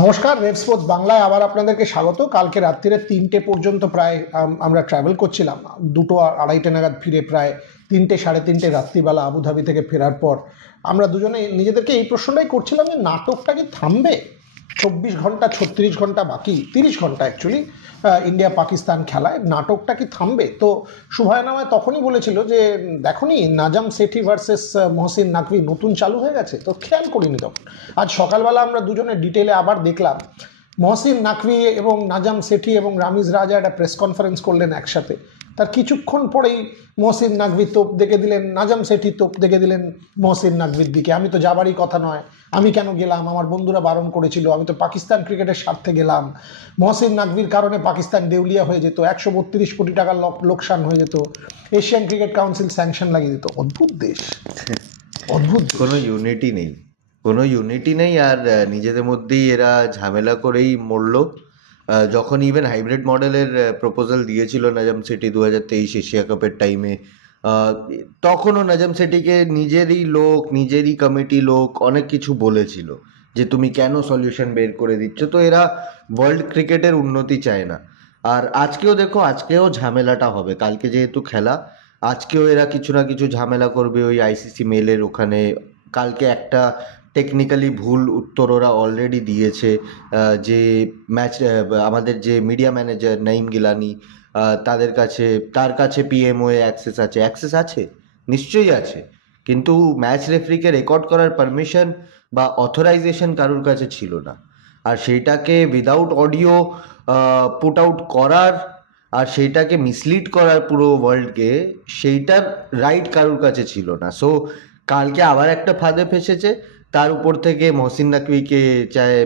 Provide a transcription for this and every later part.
নমস্কার, red sports বাংলায় আবার আপনাদেরকে স্বাগত। কালকে রাত্রিরে 3টে পর্যন্ত প্রায় আমরা ট্রাভেল করছিলাম। 2টো আড়াইটে নাগাদ ফিরে প্রায় 3টে সাড়ে 3টে রাত্রিবেলা আবুধাবি থেকে ফেরার পর আমরা দুজনে নিজেদেরকে এই প্রশ্নটাই করছিলাম যে নাটকটা কি থামবে? 24 ঘন্টা 36 ঘন্টা বাকি, 30 ঘন্টা অ্যাকচুয়ালি ইন্ডিয়া পাকিস্তান খেলায়, নাটকটা কি থামবে? তো সুভায়ন আমায় তখনই বলেছিল যে দেখনি নাজাম সেঠি ভার্সেস মহসিন নাকভি নতুন চালু হয়ে গেছে, তো খেয়াল করিনি তখন। আজ সকালবেলা আমরা দুজনে ডিটেলে আবার দেখলাম মহসিন নাকভি এবং নাজাম সেঠি এবং রামিজ রাজা একটা প্রেস কনফারেন্স করলেন একসাথে। তার কিছুক্ষণ পরেই মহসিন নাকভি তোপ দেখে দিলেন, নাজাম সেঠি তোপ দেখে দিলেন মহসিন নাকভির দিকে। আমি তো যাবারই কথা নয়, আমি কেন গেলাম, আমার বন্ধুরা বারণ করেছিল, আমি তো পাকিস্তান ক্রিকেটের স্বার্থে গেলাম। মহসিন নাকভির কারণে পাকিস্তান দেউলিয়া হয়ে যেত, 132 কোটি টাকার লোকসান হয়ে যেত, এশিয়ান ক্রিকেট কাউন্সিল স্যাংশন লাগিয়ে দিত। অদ্ভুত দেশ, অদ্ভুত। কোনো ইউনিটি নেই, কোনো ইউনিটি নেই। আর নিজেদের মধ্যেই এরা ঝামেলা করেই মরলো। যখন ইভেন হাইব্রিড মডেলের প্রপোজাল দিয়েছিল নাজাম সেঠি 2023 এশিয়া কাপের টাইমে, তখনও নাজাম সেঠিকে নিজেরই লোক, নিজেরই কমিটি লোক অনেক কিছু বলেছিল যে তুমি কেন সলিউশন বের করে দিচ্ছ। তো এরা ওয়ার্ল্ড ক্রিকেটের উন্নতি চায় না। আর আজকেও দেখো, আজকেও ঝামেলাটা হবে। কালকে যেহেতু খেলা, আজকেও এরা কিছু না কিছু ঝামেলা করবে ওই আইসিসি মেলের ওখানে। কালকে একটা টেকনিক্যালি ভুল উত্তর ওরা অলরেডি দিয়েছে, যে ম্যাচ আমাদের যে মিডিয়া ম্যানেজার নাইম গিলানি, তার কাছে পিএমও অ্যাক্সেস আছে। অ্যাক্সেস আছে, নিশ্চয়ই আছে, কিন্তু ম্যাচ রেফারিকে রেকর্ড করার পারমিশন বা অথরাইজেশন কারোর কাছে ছিল না। আর সেইটাকে উইদাউট অডিও পুট আউট করার আর সেইটাকে মিসলিড করার পুরো ওয়ার্ল্ডকে, সেইটার রাইট কারোর কাছে ছিল না। সো কালকে আবার একটা ফাঁদে ফেসেছে। তার উপর থেকে মহসিন নাকভিকে চায়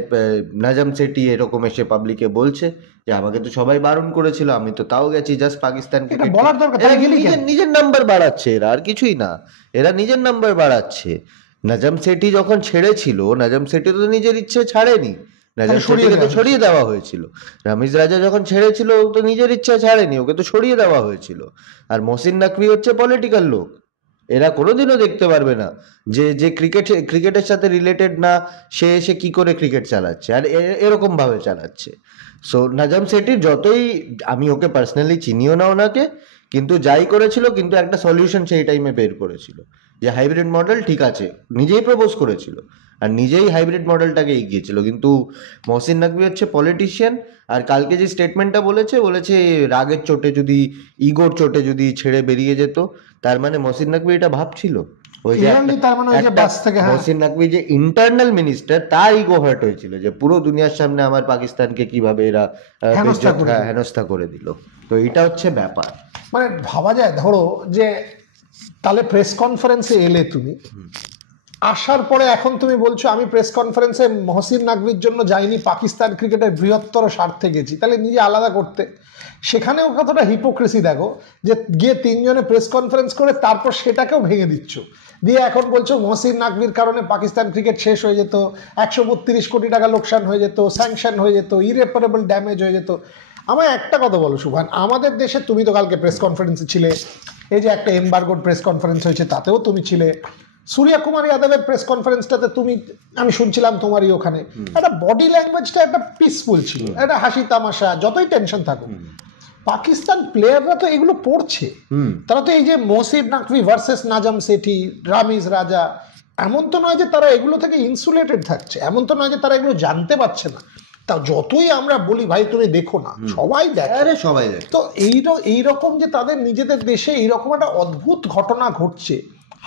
নাজাম সেঠি এরকম এসে পাবলিকে বলছে যে আমাকে তো সবাই বারণ করেছিল, আমি তো তাও গেছি জাস্ট পাকিস্তান নিজের নাম্বার বাড়াচ্ছে এরা, আর কিছুই না। এরা নিজের নাম্বার বাড়াচ্ছে। নাজাম সেঠি যখন ছেড়েছিল, নাজাম সেঠি তো নিজের ইচ্ছে ছাড়েনি, নাজাম সেঠিকে তো সরিয়ে দেওয়া হয়েছিল। রামিজ রাজা যখন ছেড়েছিল ও তো নিজের ইচ্ছা ছাড়েনি, ওকে তো সরিয়ে দেওয়া হয়েছিল। আর মহসিন নাকভি হচ্ছে পলিটিক্যাল লোক। এরা কোনোদিনও দেখতে পারবে না যে যে ক্রিকেটের সাথে রিলেটেড না, সে এসে কি করে ক্রিকেট চালাচ্ছে, আর এরকম ভাবে চালাচ্ছে। সো নাজাম সেঠির যতই, আমি ওকে পার্সোনালি চিনিও না ওনাকে, কিন্তু যাই করেছিল, কিন্তু একটা সলিউশন সেই টাইমে বের করেছিল যে হাইব্রিড মডেল ঠিক আছে, নিজেই প্রপোজ করেছিল আর নিজেই হাইব্রিড মডেলটাকে এগিয়েছিল। কিন্তু মহসিন নাকভি হচ্ছে পলিটিশিয়ান। আর কালকে যে স্টেটমেন্টটা বলেছে রাগের চোটে যদি, ইগোর চোটে যদি ছেড়ে বেরিয়ে যেত, তার মানে মহসিন নাকভি এটা ভাবছিল ওই যে মহসিন নাকভি যে ইন্টারনাল মিনিস্টার, তার ইগো হার্ট হয়েছিল যে পুরো দুনিয়ার সামনে আমার পাকিস্তানকে কিভাবে এরা হেনস্থা করে দিল। তো এটা হচ্ছে ব্যাপার। মানে ভাবা যায়, ধরো যে তাহলে প্রেস কনফারেন্সে এলে তুমি, আসার পরে এখন তুমি বলছো আমি প্রেস কনফারেন্সে মহসিন নাকভির জন্য যাইনি, পাকিস্তান ক্রিকেটের বৃহত্তর স্বার্থে গেছি, তাহলে নিজে আলাদা করতে। সেখানেও কতটা হিপোক্রেসি দেখো, যে গিয়ে 3 জনে প্রেস কনফারেন্স করে তারপর সেটাকেও ভেঙে দিচ্ছ, দিয়ে এখন বলছো মহসিন নাকভির কারণে পাকিস্তান ক্রিকেট শেষ হয়ে যেত, 132 কোটি টাকা লোকসান হয়ে যেত, স্যাংশন হয়ে যেত, ইরেপারেবল ড্যামেজ হয়ে যেত। আমায় একটা কথা বলো সুভান, আমাদের দেশে তুমি তো কালকে প্রেস কনফারেন্সে ছিলে, এই যে একটা এমবার্গোর প্রেস কনফারেন্স হয়েছে তাতেও তুমি ছিলে, সূর্য কুমার যাদবের প্রেস কনফারেন্সটাতে তুমি, আমি শুনছিলাম তোমারই ওখানে, একটা বডি ল্যাঙ্গুয়েজটা একটা পিসফুল ছিল, একটা হাসি তামাশা, যতই টেনশন থাকুক। পাকিস্তান প্লেয়াররা তো এগুলো পড়ছে, তারা তো এই যে মহসিন নাকভি ভার্সেস নাজাম সেঠি, রামিজ রাজা, এমন তো নয় যে তারা এগুলো থেকে ইনসুলেটেড থাকছে, এমন তো নয় যে তারা এগুলো জানতে পারছে না। তা যতই আমরা বলি ভাই তুমি দেখো না, সবাই দেখে, সবাই দেখে। তো এইরকম যে তাদের নিজেদের দেশে এইরকম একটা অদ্ভুত ঘটনা ঘটছে,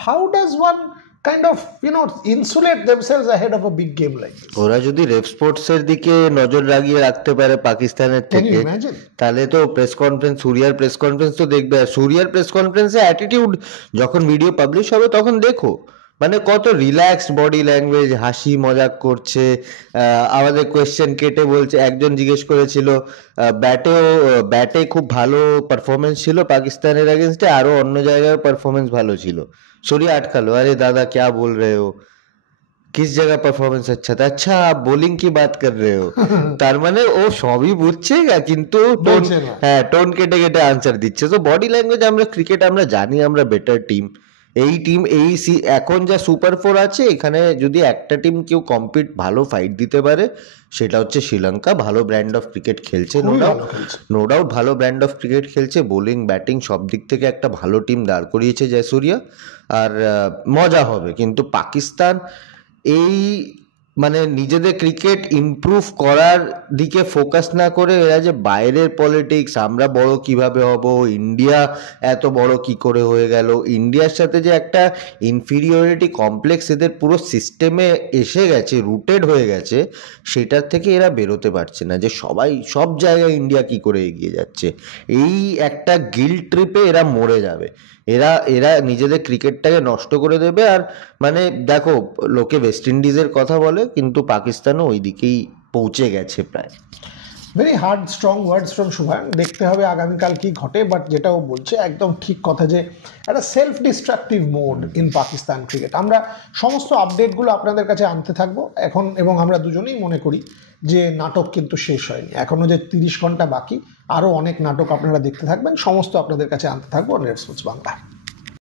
how does one kind of insulate themselves ahead of a big game like this? ওরা যদি রেফ স্পোর্টস এর দিকে নজর লাগিয়ে রাখতে পারে পাকিস্তানের থেকে, তাহলে তো প্রেস কনফারেন্স, সূর্যার প্রেস কনফারেন্স তো দেখবে। আর সূর্যার প্রেস কনফারেন্সে অ্যাটিটিউড যখন ভিডিও পাবলিশ হবে তখন দেখো, মানে কত রিল্যাক্সড বডি ল্যাঙ্গুয়েজ, হাসি মজাক করছে। আমাদের কোয়েশ্চেন কেটে বলছে, একজন জিজ্ঞেস করেছিল ব্যাটে খুব ভালো পারফরমেন্স ছিল পাকিস্তানের এগেনস্টে, আরো অন্য জায়গায় পারফরমেন্স ভালো ছিল। সূর্য আটকালো, আরে দাদা क्या बोल रहे हो, किस जगह परफॉर्मेंस अच्छा था, अच्छा आप बोलिंग की बात कर रहे हो। তার মানে ও সবই বুঝছে, কিন্তু টোন কেটে কেটে আনসার দিচ্ছে। তো বডি ল্যাঙ্গুয়েজ, আমরা ক্রিকেট আমরা জানি আমরা বেটার টিম, এই টিম এখন যা সুপার 4 আছে, এখানে যদি একটা টিম কেউ ভালো ফাইট দিতে পারে সেটা হচ্ছে শ্রীলঙ্কা। ভালো ব্র্যান্ড অফ ক্রিকেট খেলছে, নো ডাউট ভালো ব্র্যান্ড অফ ক্রিকেট খেলছে, বোলিং ব্যাটিং সব দিক থেকে একটা ভালো টিম দাঁড় করিয়েছে জয়সূর্যা, আর মজা হবে। কিন্তু পাকিস্তান এই মানে নিজেদের ক্রিকেট ইমপ্রুভ করার দিকে ফোকাস না করে এরা যে বাইরের পলিটিক্স, আমরা বড় কিভাবে হব, ইন্ডিয়া এত বড় কি করে হয়ে গেল, ইন্ডিয়ার সাথে যে একটা ইনফিরিয়রিটি কমপ্লেক্স এদের পুরো সিস্টেমে এসে গেছে, রুটেড হয়ে গেছে, সেটার থেকে এরা বেরোতে পারছে না। যে সবাই সব জায়গায় ইন্ডিয়া কি করে এগিয়ে যাচ্ছে, এই একটা গিল্ট ট্রিপে এরা মরে যাবে। এরা নিজেদের ক্রিকেটটাকে নষ্ট করে দেবে। আর মানে দেখো, লোকে ওয়েস্ট ইন্ডিজের কথা বলে, কিন্তু পাকিস্তানও ওই দিকেই পৌঁছে গেছে প্রায়। Very hard strong words from Shubhayan. দেখতে হবে আগামীকাল কি ঘটে, বাট যেটাও বলছে একদম ঠিক কথা যে একটা self destructive mode in Pakistan cricket. আমরা সমস্ত আপডেটগুলো আপনাদের কাছে আনতে থাকবো এখন, এবং আমরা দুজনেই মনে করি যে নাটক কিন্তু শেষ হয়নি, এখনও যে 30 ঘন্টা বাকি, আরও অনেক নাটক আপনারা দেখতে থাকবেন, সমস্ত আপনাদের কাছে আনতে থাকবো রেড স্পোর্টস বাংলা।